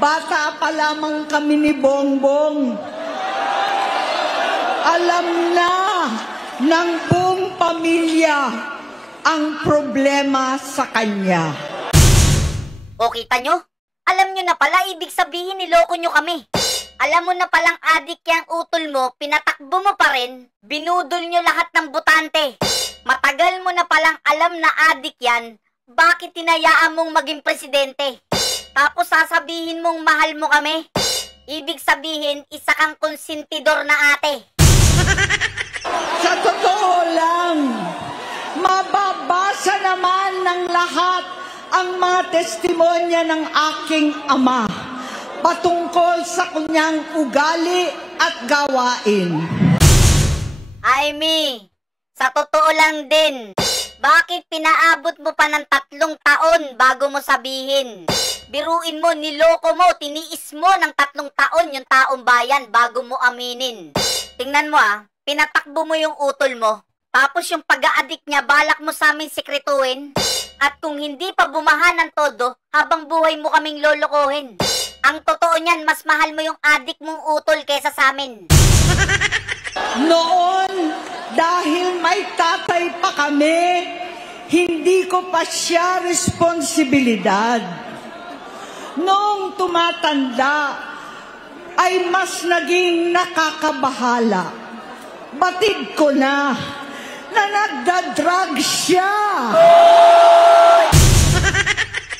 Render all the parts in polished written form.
Bata pa lamang kami ni Bongbong. Alam na ng buong pamilya ang problema sa kanya. O kita nyo? Alam nyo na pala, ibig sabihin niloko nyo kami. Alam mo na palang adik yang utol mo, pinatakbo mo pa rin, binudol nyo lahat ng butante. Matagal mo na palang alam na adik yan, bakit tinayaan mong maging presidente? Tapos sasabihin mong mahal mo kami? Ibig sabihin, isa kang konsentidor na ate. Sa totoo lang, mababasa naman ng lahat ang mga testimonya ng aking ama patungkol sa kanyang ugali at gawain. Aimee, sa totoo lang din, bakit pinaabot mo pa ng 3 taon bago mo sabihin? Biruin mo, niloko mo, tiniis mo ng 3 taon yung taong bayan bago mo aminin. Tingnan mo pinatakbo mo yung utol mo, tapos yung pag-a-addict niya balak mo sa amin sikretuhin. At kung hindi pa bumahan ng todo, habang buhay mo kaming lolokohin. Ang totoo niyan, mas mahal mo yung adik mong utol kaysa sa amin. Noon, dahil may tatay pa kami, hindi ko pa siya responsibilidad. Noong tumatanda, ay mas naging nakakabahala. Batid ko na nagda-drug siya.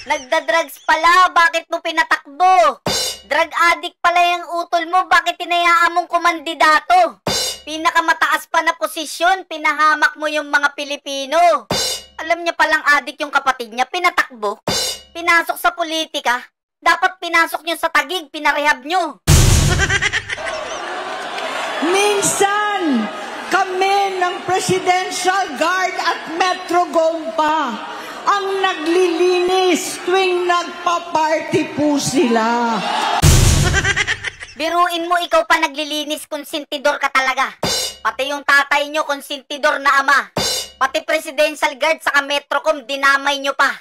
Nagda-drugs pala, bakit mo pinatakbo? Drug addict pala yung utol mo, bakit tinayaan mong kumandidato? Pinakamataas pa na posisyon, pinahamak mo yung mga Pilipino. Alam niya palang addict yung kapatid niya, pinatakbo. Pinasok sa politika, dapat pinasok niyo sa Taguig, pinarehab niyo. Minsan, kami ng Presidential Guard at Metro Gompa ang naglilinis tuwing nagpa-party po sila. Biruin mo, ikaw pa naglilinis, konsentidor ka talaga. Pati yung tatay nyo, konsentidor na ama. Pati Presidential Guard saka Metrocom, dinamay nyo pa.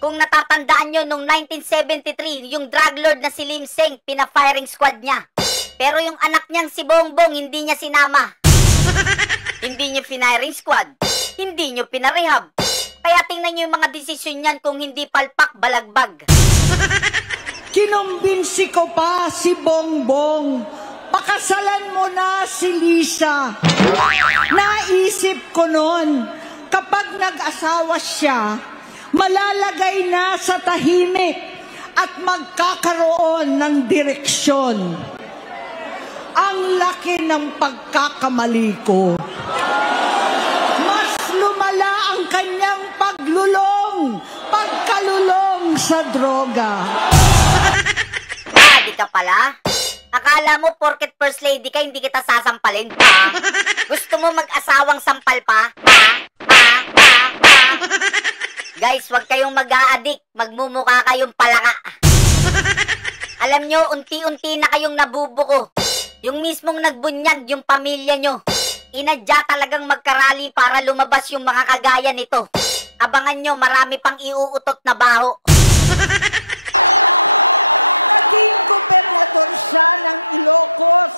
Kung natatandaan nyo, nung 1973, yung drug lord na si Lim Seng, pina-firing squad niya. Pero yung anak niyang si Bongbong, hindi niya sinama. Hindi niyo pinaring squad, hindi niyo pinarehab. Kaya tingnan niyo yung mga desisyon niyan kung hindi palpak, balagbag. Kinumbinsi ko pa si Bongbong, pakasalan mo na si Lisa. Naisip ko noon, kapag nag-asawa siya, malalagay na sa tahimik at magkakaroon ng direksyon. Ang laki ng pagkakamali ko. Mas lumala ang kanyang pagkalulong sa droga. Di ka pala? Akala mo porket first lady ka, hindi kita sasampalin pa? Gusto mo mag-asawang sampal pa? Guys, wag kayong mag-a-addict. Magmumukha kayong palaka. Alam nyo, unti-unti na kayong nabubuko. Yung mismong nagbunyag yung pamilya nyo. Inadya talagang magkarali para lumabas yung mga kagaya nito. Abangan nyo, marami pang iuutot na baho. Naging gobernador siya ng Ilocos.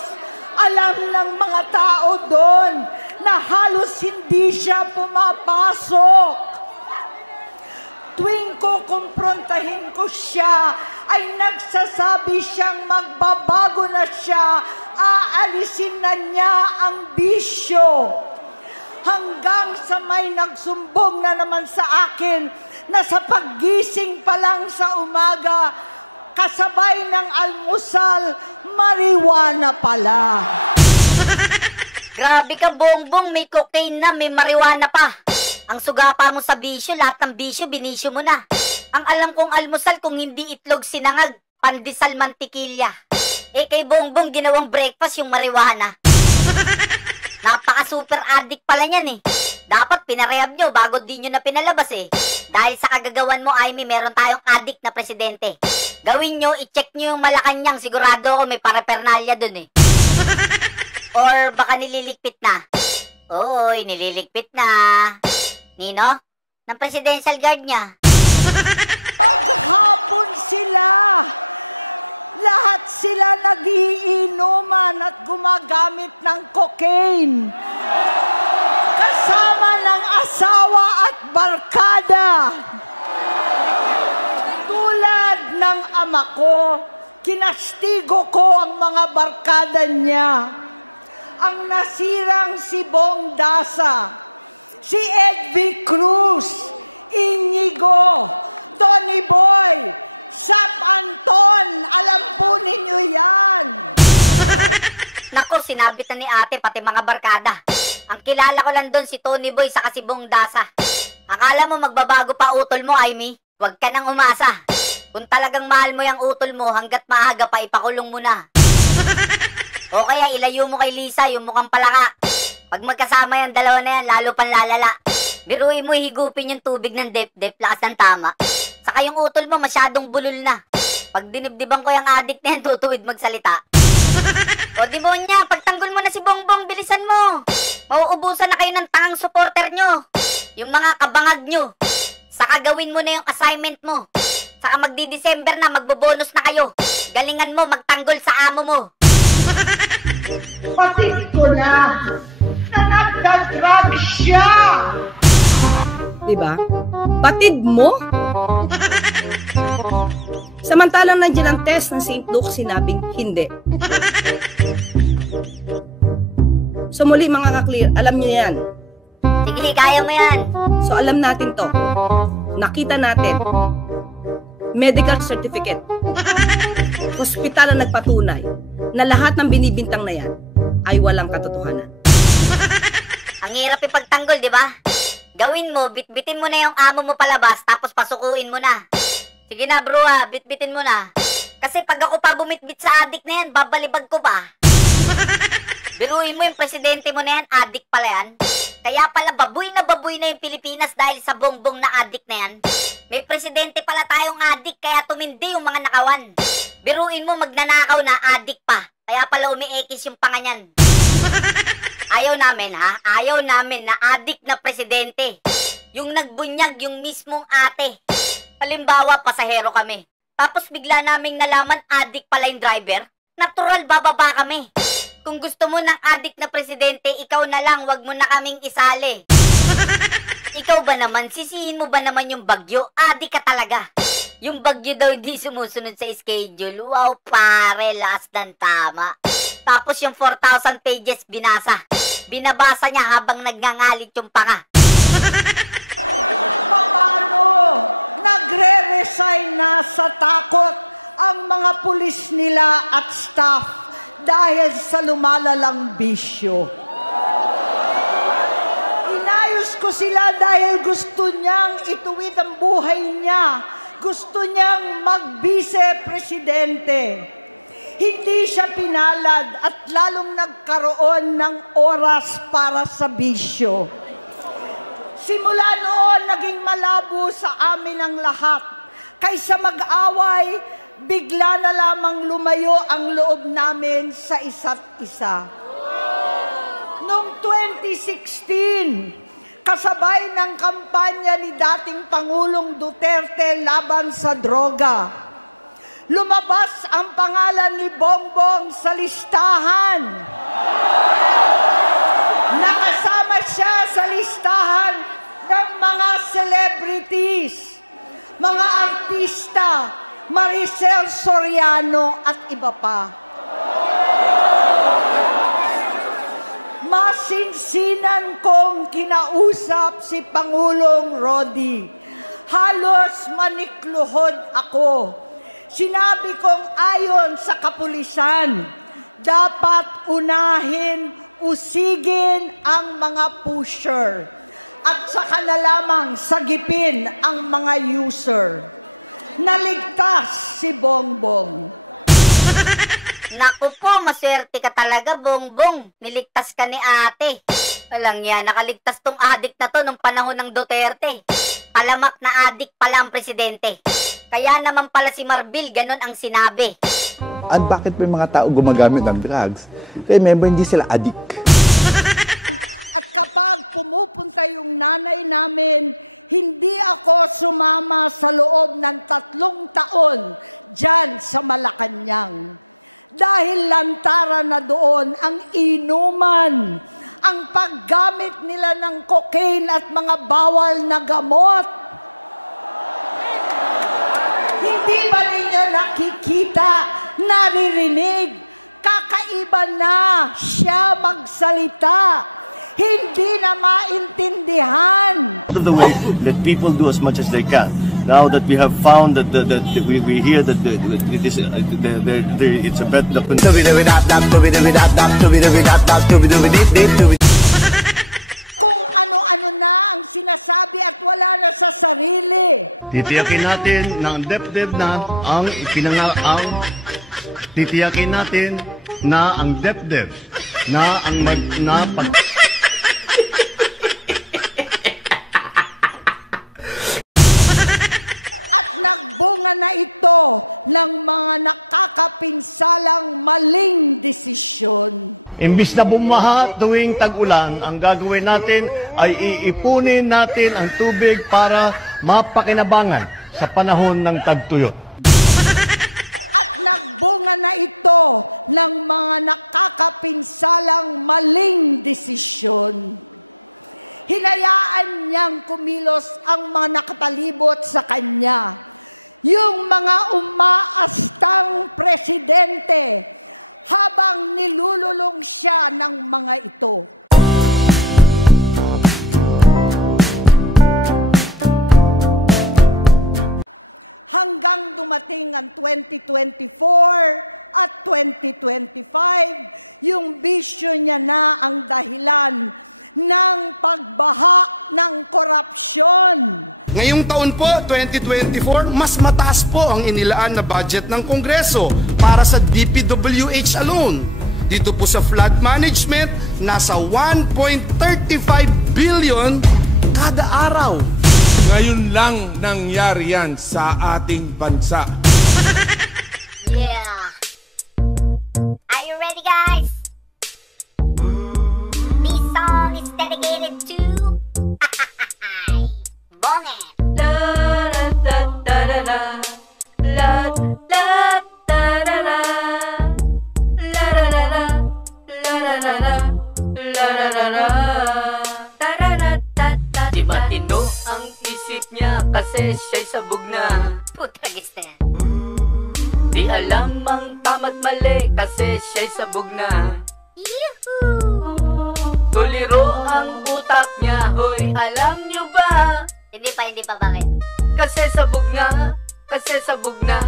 Alam ng mga tao doon na halos hindi siya pumapasok. Tuwing kukumprontahin ko siya, ay nagsasabi siyang magbabago na siya, aalisin na niya ang bisyo. Hanggang sa may nagsumbong na naman sa akin na sa paggising pa lang sa umaga, kasabay ng almusal, marijuana pala. Grabe ka, Bongbong, may cocaine na, may marijuana pa. Ang sugapa mo sa bisyo, lahat ng bisyo, binisyo mo na. Ang alam kong almusal kung hindi itlog sinangag, pandesal mantikilya. Eh kay Bongbong, ginawang breakfast yung marijuana. Napaka-super addict pala niyan eh. Dapat pinarehab nyo bago di nyo na pinalabas eh. Dahil sa kagagawan mo, Aimee, meron tayong addict na presidente. Gawin nyo, i-check nyo yung Malacanang, sigurado ako may parapernalya dun eh. Or baka nililigpit na. Oy, nililigpit na. Nino? Ng Presidential Guard niya. Paghapon sila, sila nagiinuman at gumagamit ng cocaine. Kasama ng asawa at barkada. Tulad ng ama ko, kinastigo ko ang mga barkada niya. Ang nasirang si Bong Dasa, si Edvi Cruz, Inigo, Tony Boy, Sap Anton, alam po ninyo yan. Nako, sinabit na ni ate pati mga barkada. Ang kilala ko lang doon si Tony Boy sa si Bong Dasa. Akala mo magbabago pa utol mo, Aimee? Huwag ka nang umasa. Kung talagang mahal mo yung utol mo, hanggat maaga pa ipakulong mo na. O kaya ilayo mo kay Lisa yung mukhang palaka. Pag magkasama yung dalawa na yan, lalo pang lalala. Biruin mo higupin yung tubig ng dep-dep, lakas ng tama. Saka yung utol mo masyadong bulol na. Pag dinibdiban ko yung addict na yan, tutuwid magsalita. O demonya, pagtanggol mo na si Bongbong, bilisan mo. Mauubusan na kayo ng tangang supporter nyo. Yung mga kabangag nyo. Saka gawin mo na yung assignment mo. Saka magdi-December na, magbobonus na kayo. Galingan mo, magtanggol sa amo mo. Patid ko na nagdadrag siya. Diba? Batid mo? Samantalang nandiyan ang test ng St. Luke, sinabing hindi. So muli mga ka-clear, alam nyo yan. Sige, kaya mo yan. So alam natin to. Nakita natin. Medical certificate. Hospital ang nagpatunay na lahat ng binibintang na yan ay walang katotohanan. Ang hirap ipagtanggol, di ba? Gawin mo, bitbitin mo na yung amo mo palabas, tapos pasukuin mo na. Sige na bro bitbitin mo na. Kasi pag ako pa bumitbit sa adik na yan, babalibag ko pa. Biruin mo yung presidente mo na yan, adik pala yan. Kaya pala babuy na yung Pilipinas dahil sa bongbong na adik na yan. May presidente pala tayong adik, kaya tumindi yung mga nakawan. Biruin mo magnanakaw na, adik pa. Kaya pala umiekis yung panganyan. Ayaw namin ha, ayaw namin na adik na presidente. Yung nagbunyag yung mismong ate. Halimbawa, pasahero kami. Tapos bigla naming nalaman adik pala yung driver. Natural, bababa kami. Kung gusto mo ng adik na presidente, ikaw na lang, wag mo na kaming isali. Ikaw ba naman, sisihin mo ba naman yung bagyo? Adik ka talaga. Yung bagyo daw hindi sumusunod sa schedule. Wow, pare, lakas ng tama. Tapos yung 4,000 pages binasa. Binabasa niya habang nagngangalit yung panga. Paano nagre-resign na sa takot ang mga pulis nila at staff dahil sa lumalalang bisyo? Inayos ko sila dahil gusto niyang ituwid ang buhay niya. Gusto niyang mag-vice-presidente. Hindi siya pinalad at lalong nagkaroon ng oras para sa bisyo. Simula noon, naging malabo sa amin ang lahat. Kaysa mag-away, bigla na lamang lumayo ang loob namin sa isa't isa. Noong 2016, kasabay ng kampanya ni dating Pangulong Duterte laban sa droga, lumabas ang pangalan ni Bongbong sa listahan. Nakasama siya sa listahan ng mga celebrities, mga artista, Maricel Soriano at iba pa. Masinsinan kong kinausap si Pangulong Rodi. Halos manikluhod ako. Sinabi kong ayon sa kapulisan, dapat usigin ang mga pusher at saka na lamang sagipin ang mga user. Naligtas si Bongbong. Naku po, maswerte ka talaga, Bongbong. Niligtas ka ni ate. Walang yan, nakaligtas tong adik na to nung panahon ng Duterte. Palamak na adik pala ang presidente. Kaya naman pala si Marbil, ganun ang sinabi. At bakit may mga tao gumagamit ng drugs? Remember, hindi sila addict. At kapag pumupunta yung nanay namin, hindi ako sumama sa loob ng 3 taon dyan sa Malacanang. dahil lantaran na doon ang inuman, ang paggamit nila ng cocaine at mga bawal na gamot. Hindi ba ninyo nakikita, naririnig, kakaiba na siya magsalita, hindi na maintindihan. Out of the way, let people do as much as they can. Now that we have found that we hear that it's a bet. Kung ano-ano na ang sinasabi at wala na sa sarili. Titiyakin natin na ang DepEd na ang titiyakin natin na ang DepEd na ang Nagbunga na ito ng mga nakakapinsalang maling desisyon. Imbis na bumaha tuwing tag-ulan, ang gagawin natin ay iipunin natin ang tubig para mapakinabangan sa panahon ng tagtuyot. At nagbunga na ito ng mga nakakapinsalang maling desisyon. Hinayaan niyang kumilos ang mga nakatalibot sa kanya. Yung mga umaastang presidente habang nilululong siya ng mga ito. Hanggang dumating ang 2024 at 2025, yung bisyo niya na ang dahilan ng pagbaha ng korupsyon. Ngayong taon po, 2024, mas mataas po ang inilaan na budget ng Kongreso para sa DPWH alone. Dito po sa flood management, nasa 1.35 billion kada araw. Ngayon lang nangyari yan sa ating bansa. Yeah. Are you ready, guys? This song is dedicated to Bonge. La la la la la la la la la la la la la la la la la. Di matino ang isip niya kasi siya'y sabog na. Putragis na yan. Di alam ang tama't mali kasi siya'y sabog na. Yuhuu! Tuliro ang utak niya, hoy, alam niyo ba? Hindi pa, bakit? Kasi sabog nga, kasi sabog na,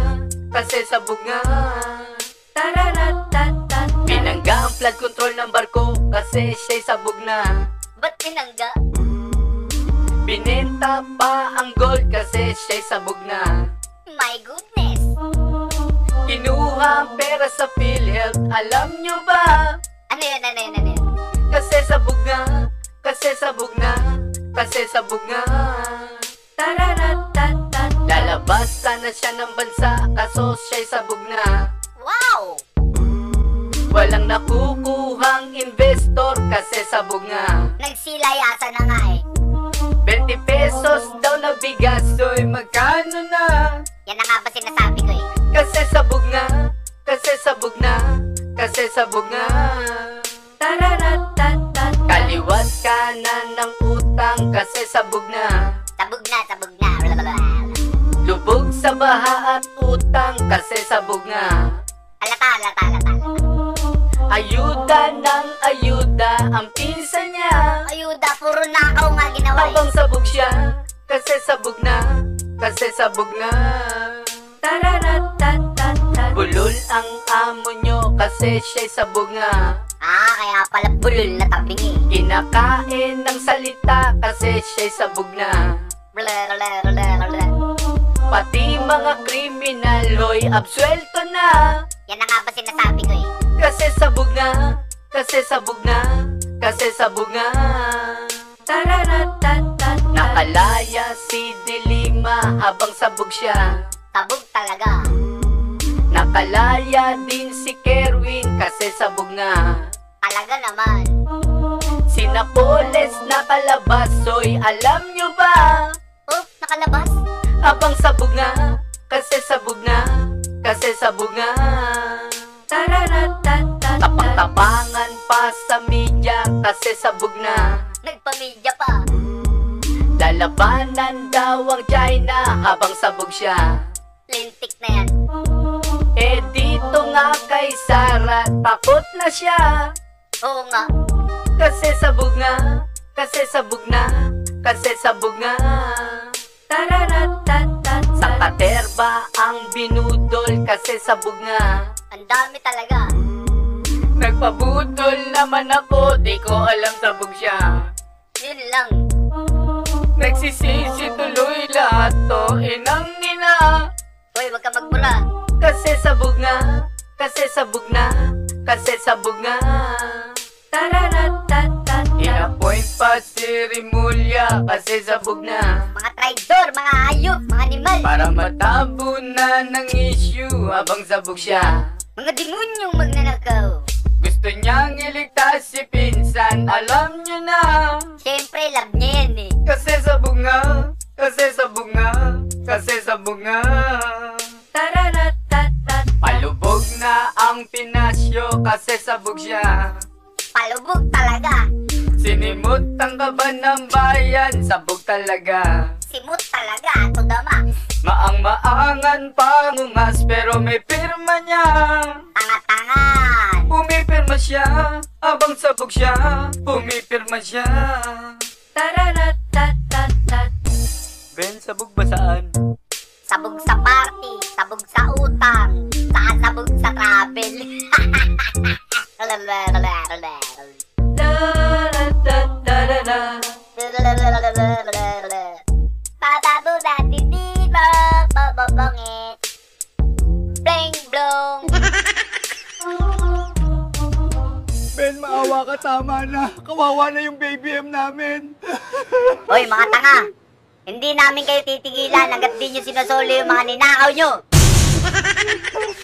kasi sabog nga. Tararatatat. Pinangga ang flood control ng barko kasi siya'y sabog na. Ba't pinangga? Binenta pa ang gold kasi siya'y sabog na. My goodness! Kinuha ang pera sa PhilHealth, alam nyo ba? Ano yun? Kasi sabog nga, kasi sabog na, kasi sabog nga. Tararatatat. Lalabas sana siya ng bansa kaso siya'y sabog na. Wow! Walang nakukuhang investor kasi sabog nga. Nagsilayasan na nga eh. 20 pesos daw na bigas, soy magkano na? Yan na nga ba sinasabi ko eh. Kasi sabog nga, kasi sabog na, kasi sabog nga. Tararatatat. Kaliwat kanan ng utang kasi sabog na. Sabog na. Blablabla. Lubog sa baha at utang kasi sabog nga. Alata. Ayuda ng ayuda ang pinsan niya. Ayuda, puro nakaw nga ginawa eh. Habang sabog siya, kasi sabog na, kasi sabog na. Tararatatat. Bulol ang amo nyo kasi siya'y sabog nga. Ah, kaya pala bulol na tabingi. Kinakain ng salita kasi siya'y sabog na. Blablabla. Pati mga kriminal, hoy, absuelto na. Yan na nga ba sinasabi ko eh. Kasi sabog na, kasi sabog na, kasi sabog nga. Tararatatat. Nakalaya si Dilima habang sabog siya. Sabog talaga. Nakalaya din si Kerwin kasi sabog na. Talaga naman. Si Napoles nakalabas, soy, alam nyo ba? Oh, nakalabas? Habang sabog nga, kasi sabog na, kasi sabog nga. Tararatatata. Tapang-tapangan pa sa media kasi sabog na. Nagpamilya pa. Lalabanan daw ang China habang sabog siya. Lintik na yan. Eh dito nga kay Sara, takot na siya. Oo nga. Kasi sabog nga, kasi sabog na, kasi sabog nga. Tararatatata. Sa katerba ang binudol kasi sabog nga. Ang dami talaga. Nagpabudol naman ako, di ko alam sabog siya. Yun lang. Nagsisisi tuloy lahat to, inang ina. Hoy, wag ka magbura. Kasi sabog nga, kasi sabog na, kasi sabog nga. Tararatatata. In-appoint pa si Rimulya kasi sabog na. Mga traidor, mga hayop, mga animal. Para matabunan ng issue habang sabog siya. Mga demonyong magnanakaw. Gusto niyang iligtas si Pinsan, alam niyo na. Siyempre, love niya yan eh. Kasi sabog nga, kasi sabog nga, kasi sabog nga. Tararatatata. Palubog na ang Pinasyo kasi sabog siya. Palubog talaga. Sinimot ang kaban ng bayan, sabog talaga. Simut talaga, to the max. Maang-maangan pangungas pero may pirma niya. Tanga-tangan. Pumipirma siya, abang sabog siya. Pumipirma siya. Tararatatata. Ben, sabog ba saan? Sabog sa party, sabog sa utang, saka sabog sa travel. Bababungit. Bling blong. Ben, maawa ka, tama na. Kawawa na yung baby M namin. Hoy, mga tanga. Hindi namin kayo titigilan hanggat di nyo sinusuli yung mga ninakaw nyo.